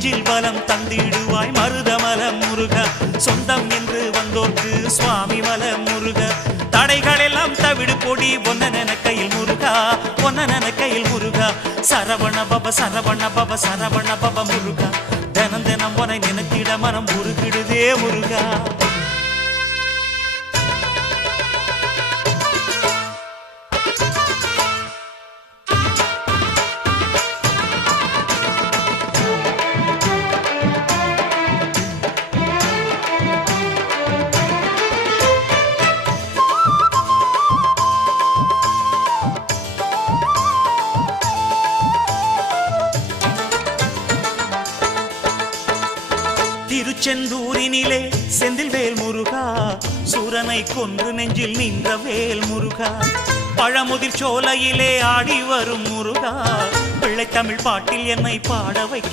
நெஞ்சில் பலம் தந்திடுவாய் மருதமலம் முருகா சொந்தம் என்று வந்தோர்க்கு சுவாமி மலம் முருகா தடைகள் எல்லாம் தவிடு பொடி ஒன்ன கையில் முருகா ஒன்ன கையில் முருகா சரவண பவ சரவண பவ சரவண பவ முருகா தினம் தினம் உனை நினைத்திட மனம் உருகிடுதே முருகா திருச்செந்தூரினிலே செந்தில் வேல் முருகா சூரனை கொன்று நெஞ்சில் நின்ற வேல் முருகா பழமுதிர் சோலையிலே ஆடி வரும் முருகா பிள்ளை தமிழ் பாட்டில் என்னை பாட வைக்க